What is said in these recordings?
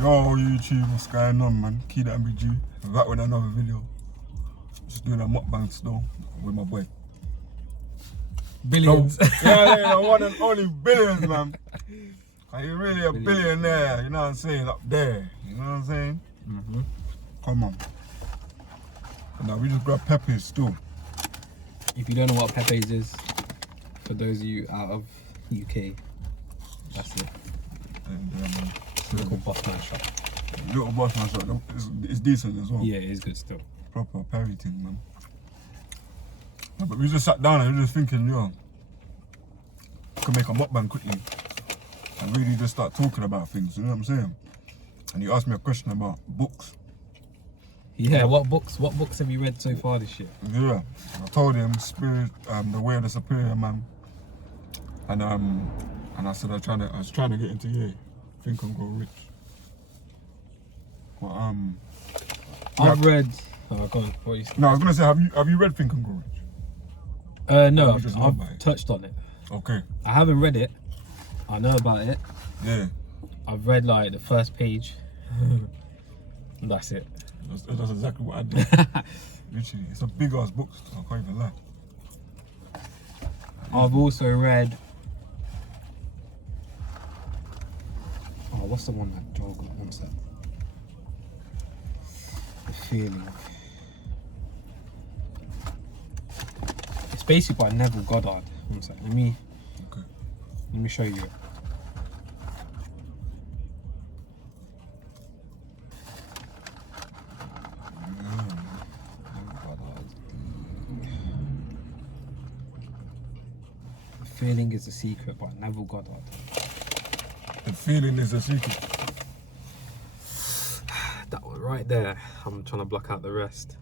Yo YouTube, what's going on, man? KEDARNBG, back with another video. Just doing a mukbang still with my boy. Billions. Yeah, one and only Billions, man. Are you really a billionaire? You know what I'm saying? Up there, you know what I'm saying? Come on. And now we just grab peppers still. If you don't know what Pepe's is, for those of you out of UK, that's it. And, man. Little boss man shop. Little boss man shop. It's decent as well. Yeah, it is good still. Proper parry thing, man. No, but we just sat down and we were just thinking, yo, we could make a mukbang quickly and really just start talking about things, you know what I'm saying? And you asked me a question about books. Yeah, what books have you read so far this year? Yeah, I told him Spirit, The Way of the Superior Man, and I said I was trying to get into Think and Grow Rich. But I've read. Oh, go on. What are you saying? No, I was gonna say, have you read Think and Grow Rich? No, you just know about I've it? touched on it. Okay. I haven't read it. I know about it. Yeah. I've read like the first page. That's it. That's exactly what I did. Literally, it's a big ass book, so I can't even lie. I've also read. Oh, what's the one that Joel got? One sec. The Feeling. It's basically by Neville Goddard. One sec. Let me show you it. The Feeling is a Secret by Neville Goddard. The Feeling is a Secret. That one right there. I'm trying to block out the rest.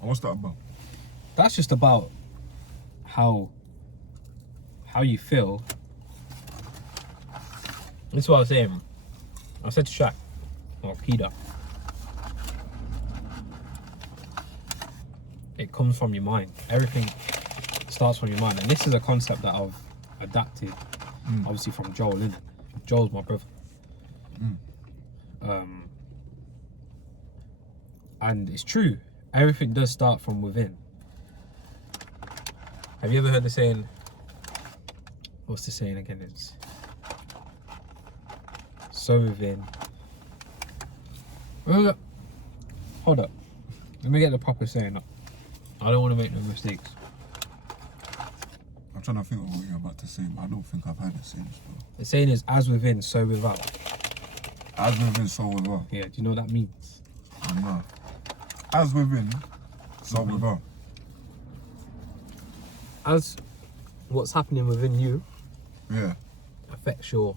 What's that about? That's just about how you feel. That's what I was saying. I said to Shaq, or Kida, it comes from your mind. Everything starts from your mind, and this is a concept that I've adapted, obviously from Joel. Innit? Joel's my brother. And it's true. Everything does start from within. Have you ever heard the saying? What's the saying again? It's so within. Hold up. Let me get the proper saying up. I don't want to make no mistakes. I'm trying to think of what you're about to say, but I don't think I've heard the saying still. The saying is as within, so without. As within, so without. Yeah, do you know what that means? No. As within, so without. As what's happening within you affects your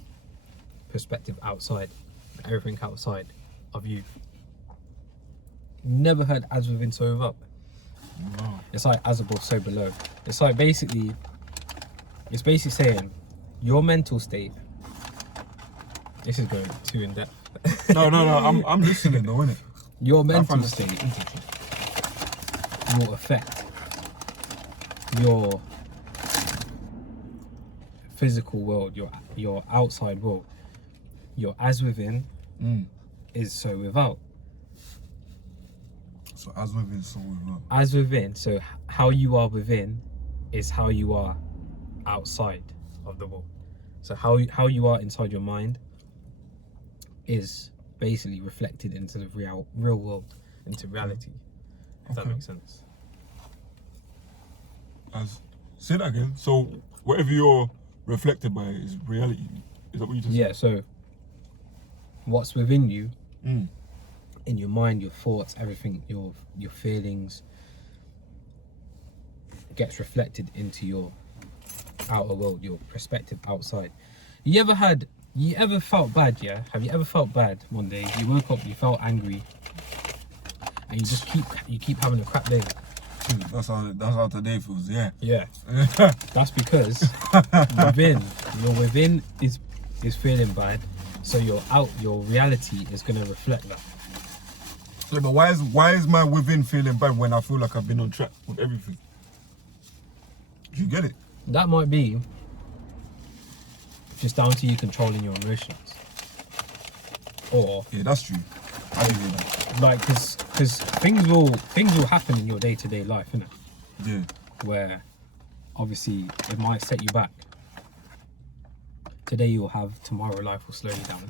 perspective outside, everything outside of you. Never heard as within, so without? No. It's like as above, so below. It's like basically saying your mental state. This is going too in depth. No, I'm listening though, innit? Your mental state will affect your physical world, your outside world. Your as within is so without. So as within, so without. As within, so how you are within is how you are outside of the world. So how you are inside your mind is basically reflected into the real world, into reality. If that makes sense. Say that again. So whatever you're reflected by is reality. Is that what you just said? Yeah, so what's within you, in your mind, your thoughts, everything, your feelings, gets reflected into your outer world, your perspective outside. You ever felt bad, yeah? Have you ever felt bad one day? You woke up, you felt angry, and you keep having a crap day. That's how today feels, yeah. Yeah. That's because within is feeling bad, so your reality is gonna reflect that. So, but why is my within feeling bad when I feel like I've been on track with everything? Do you get it? That might be just down to you controlling your emotions. Or Yeah, that's true. I do hear that. like, because things will happen in your day-to-day life, innit? Yeah. Where obviously it might set you back. Today you'll have, tomorrow life will slow you down.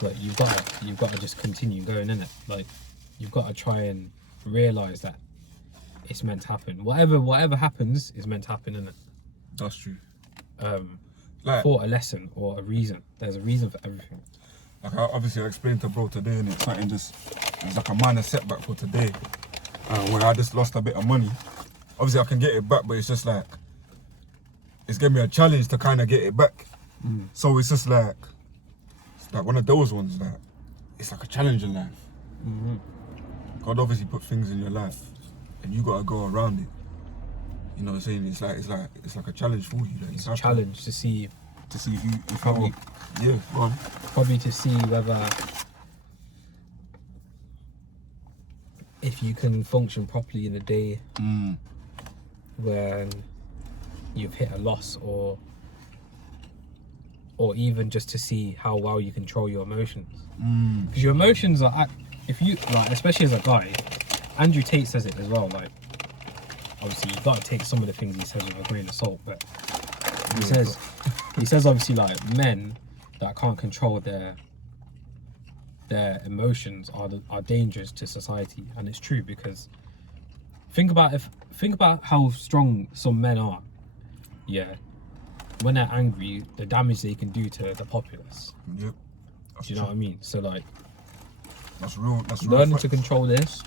But you've got to just continue going, innit? Like, you've got to try and realize that it's meant to happen. Whatever happens is meant to happen, innit? That's true. For a lesson or a reason. There's a reason for everything. Like, obviously I explained to bro today, and it's like a minor setback for today, where I just lost a bit of money. Obviously I can get it back, but it's just like, it's giving me a challenge to kind of get it back. So it's just like, one of those ones that it's like a challenge in life. God obviously put things in your life, and you gotta go around it. You know what I'm saying? It's like a challenge for you. Like, It's a challenge to see who probably, yeah, go on. probably to see whether if you can function properly in a day when you've hit a loss, or even just to see how well you control your emotions. Because your emotions are, if you like, especially as a guy, Andrew Tate says it as well. Like, obviously you've got to take some of the things he says with a grain of salt, but he says obviously, like, men that can't control their emotions are dangerous to society. And it's true, because think about how strong some men are. Yeah, when they're angry, the damage they can do to the populace. Yep. Do you know what I mean? So, like, that's real. learning to control this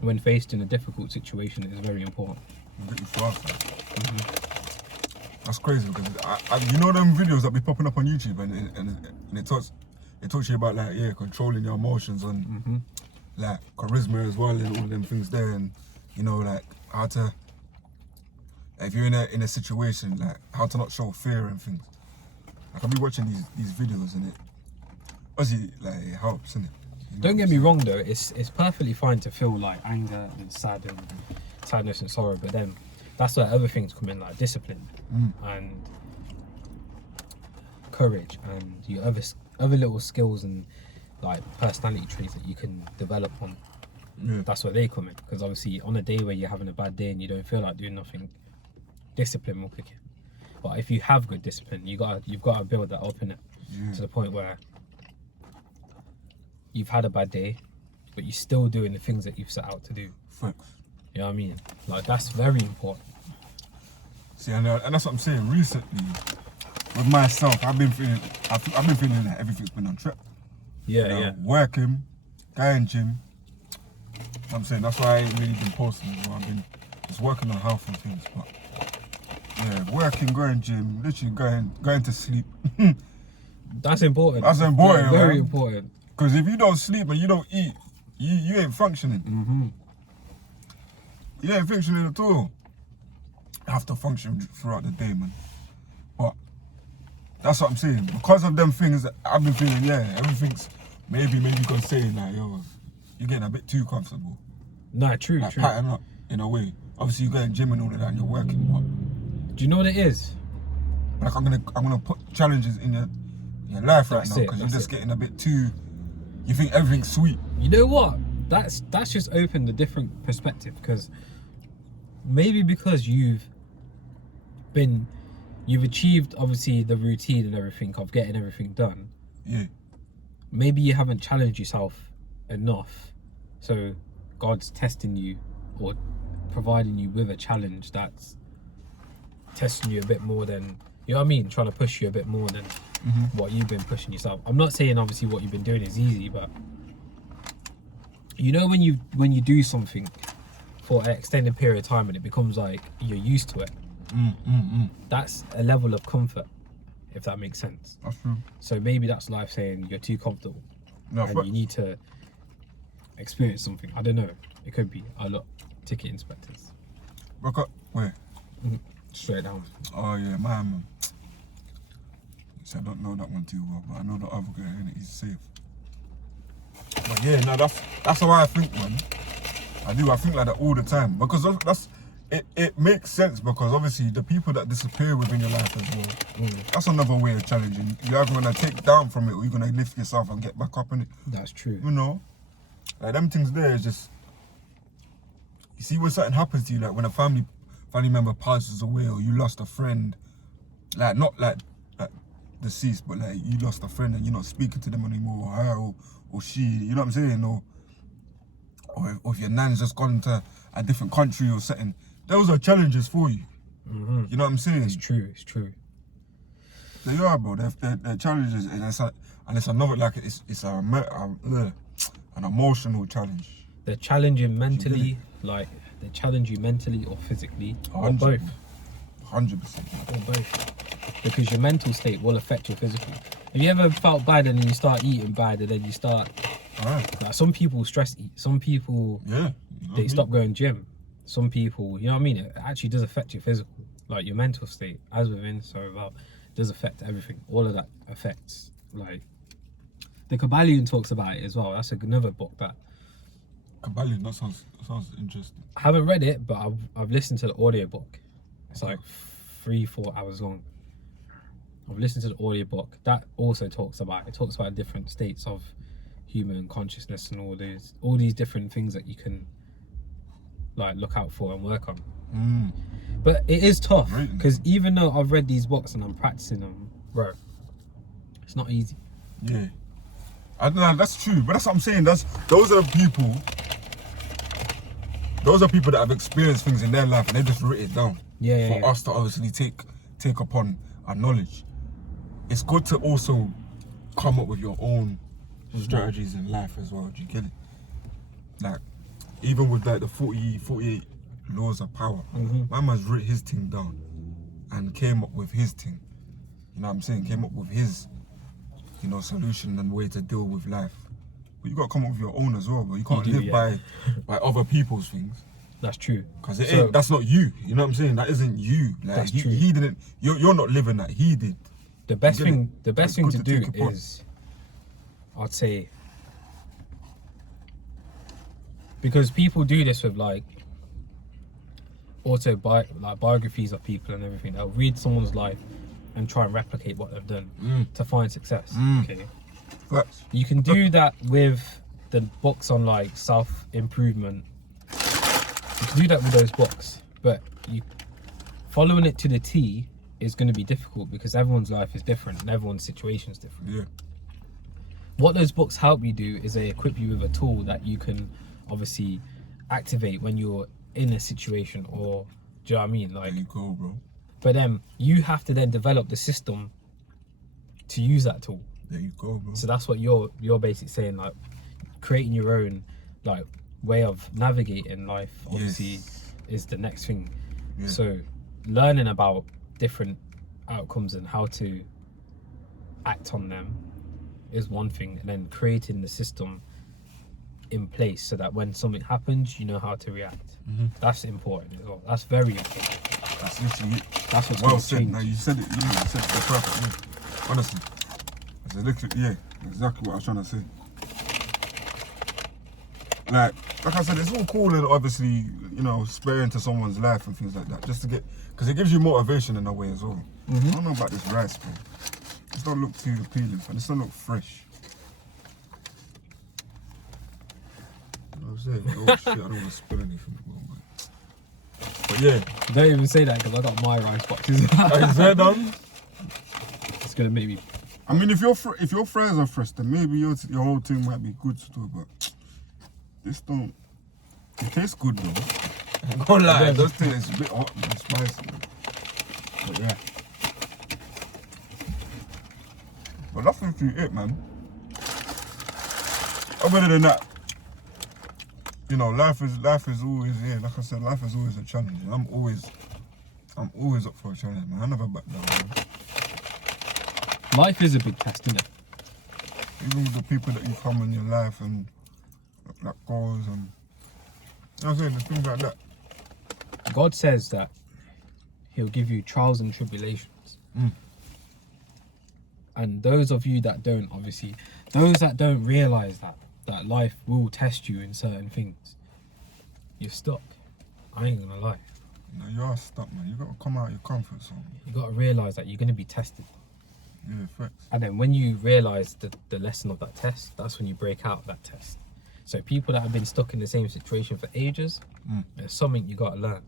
when faced in a difficult situation is very important. That's crazy, because you know them videos that be popping up on YouTube, and it talks you about, like, yeah, controlling your emotions and like charisma as well, and all them things there, and you know, like, how to, if you're in a situation, like, how to not show fear and things. Like, I'll be watching these videos, and it obviously, like, it helps, innit? Don't get me wrong though, it's perfectly fine to feel like anger and sadness and sorrow, but then that's where other things come in, like discipline and courage, and your other little skills and like personality traits that you can develop on. That's where they come in, because obviously on a day where you're having a bad day and you don't feel like doing nothing, discipline will kick in. But if you have good discipline, you've got to build that up in it to the point where you've had a bad day, but you're still doing the things that you've set out to do. Facts. You know what I mean? Like, that's very important. See, and that's what I'm saying. Recently, with myself, I've been feeling that everything's been on track. Yeah, Working, going gym. I'm saying that's why I ain't really been posting. I've been just working on health and things, but yeah, working, going gym, literally going to sleep. That's important. That's important, very man. important. Because if you don't sleep and you don't eat, you ain't functioning. You ain't functioning at all. You have to function throughout the day, man. But that's what I'm saying. Because of them things, I've been feeling, everything's maybe God saying, like, yo, you're getting a bit too comfortable. Nah, true, like, true. Pattern up in a way. Obviously, you're going gym and all of that, and you're working. But do you know what it is? like, I'm gonna put challenges in your life right now, because you're just getting a bit too. You think everything's sweet. You know what? That's just opened a different perspective, because maybe because you've achieved obviously the routine and everything of getting everything done. Yeah. Maybe you haven't challenged yourself enough, so God's testing you or providing you with a challenge that's testing you a bit more than, you know what I mean, trying to push you a bit more than what you've been pushing yourself. I'm not saying obviously what you've been doing is easy, but you know, when you do something for an extended period of time and it becomes like you're used to it, that's a level of comfort, if that makes sense. That's true. So maybe that's life saying you're too comfortable and you need to experience something. I don't know, it could be a lot. Ticket inspectors. Rock up. Where? Straight down. Oh yeah, man. So I don't know that one too well, but I know the other guy, innit? He's safe. But yeah, no, that's how I think, man. I think like that all the time, because that's it makes sense because obviously the people that disappear within your life as well, that's another way of challenging. You're either gonna take down from it or you're gonna lift yourself and get back up in it. That's true. You know, like them things there is just. You see when something happens to you, like when a family member passes away or you lost a friend, like not like deceased, but like you lost a friend and you're not speaking to them anymore, or her or she, you know what I'm saying, or if your nan's just gone to a different country or something. Those are challenges for you. You know what I'm saying? It's true. They are, bro. They're challenges, and it's another like it's an emotional challenge. They're challenging mentally, like they challenge you mentally or physically, or both. 100%. Or both. Because your mental state will affect your physical. Have you ever felt bad and then you start eating bad and then you start... Like some people stress eat. Some people, they stop going gym. Some people, you know what I mean? It actually does affect your physical. Like your mental state, as within, so without, does affect everything. All of that affects, like... The Kabbalion talks about it as well. That's another book that... Kabbalion, that sounds interesting. I haven't read it, but I've listened to the audiobook. It's like 3-4 hours long. I've listened to the audiobook. That also talks about different states of human consciousness and all these different things that you can like look out for and work on. But it is tough because even though I've read these books and I'm practicing them, bro, it's not easy. Yeah, I don't know, that's true, but that's what I'm saying. Those are people that have experienced things in their life and they just write it down. For us to obviously take upon our knowledge. It's good to also come up with your own strategies in life as well. Do you get it? Like, even with like the 48 laws of power, my man's written his thing down and came up with his thing. You know what I'm saying? Came up with his, solution and way to deal with life. But you got to come up with your own as well, bro. You can't live by other people's things. That's true. Because that's not you. You know what I'm saying? That isn't you. Like, that's true. He didn't. You're not living that. He did. The best thing to do is, I'd say, because people do this with like biographies of people and everything. They'll read someone's life and try and replicate what they've done to find success. Okay. You can do that with the books on like self-improvement. You can do that with those books, but following it to the T is going to be difficult because everyone's life is different and everyone's situation is different. Yeah. What those books help you do is they equip you with a tool that you can obviously activate when you're in a situation, or do you know what I mean? Like, there you go, bro. But then you have to then develop the system to use that tool. There you go, bro. So that's what you're basically saying, like creating your own like way of navigating life obviously is the next thing. So learning about different outcomes and how to act on them is one thing, and then creating the system in place so that when something happens you know how to react. That's important as well. That's very important. That's literally it. That's what's well said. Now you said it. You said it perfect. Honestly, exactly what I was trying to say. Like I said, it's all cool and obviously, sparing to someone's life and things like that, just to get, because it gives you motivation in a way as well. I don't know about this rice, bro. This don't look too appealing, and this don't look fresh. You know what I'm saying? Oh shit, I don't want to spill anything, bro. But yeah. Don't even say that because I got my rice boxes. Is that done? It's gonna make me. I mean, if your fries are fresh, then maybe your whole thing might be good too. But this don't. It tastes good though. I'm gonna lie, it does taste a bit hot and spicy. But yeah. But that's literally it, man. Other than that, life is always like I said, life is always a challenge. And I'm always up for a challenge, man. I never back down, man. Life is a big test, isn't it? Even with the people that you come in your life and like goals and I'm saying, things like that. God says that He'll give you trials and tribulations. And those of you that don't, obviously, those that don't realise that life will test you in certain things, you're stuck. I ain't gonna lie. No, you are stuck, man. You gotta come out of your comfort zone. You got to realise that you're going to be tested. Yeah, facts. And then when you realise the lesson of that test, that's when you break out of that test. So people that have been stuck in the same situation for ages, there's something you got to learn.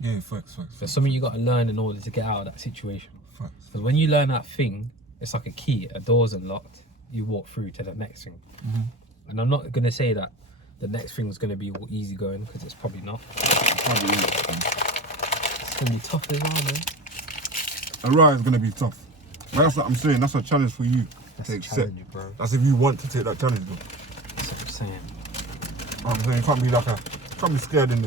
Yeah, facts. There's something you got to learn in order to get out of that situation. Facts. Because when you learn that thing, it's like a key. A door's unlocked. You walk through to the next thing. And I'm not going to say that the next thing is going to be easy going, because it's probably not. It's probably is. It's going to be tough as well, man. A ride is gonna be tough. But that's what I'm saying. That's a challenge for you That's to a accept. challenge, bro. That's if you want to take that challenge, though. That's what I'm saying. I'm saying you can't be like can't be scared in this.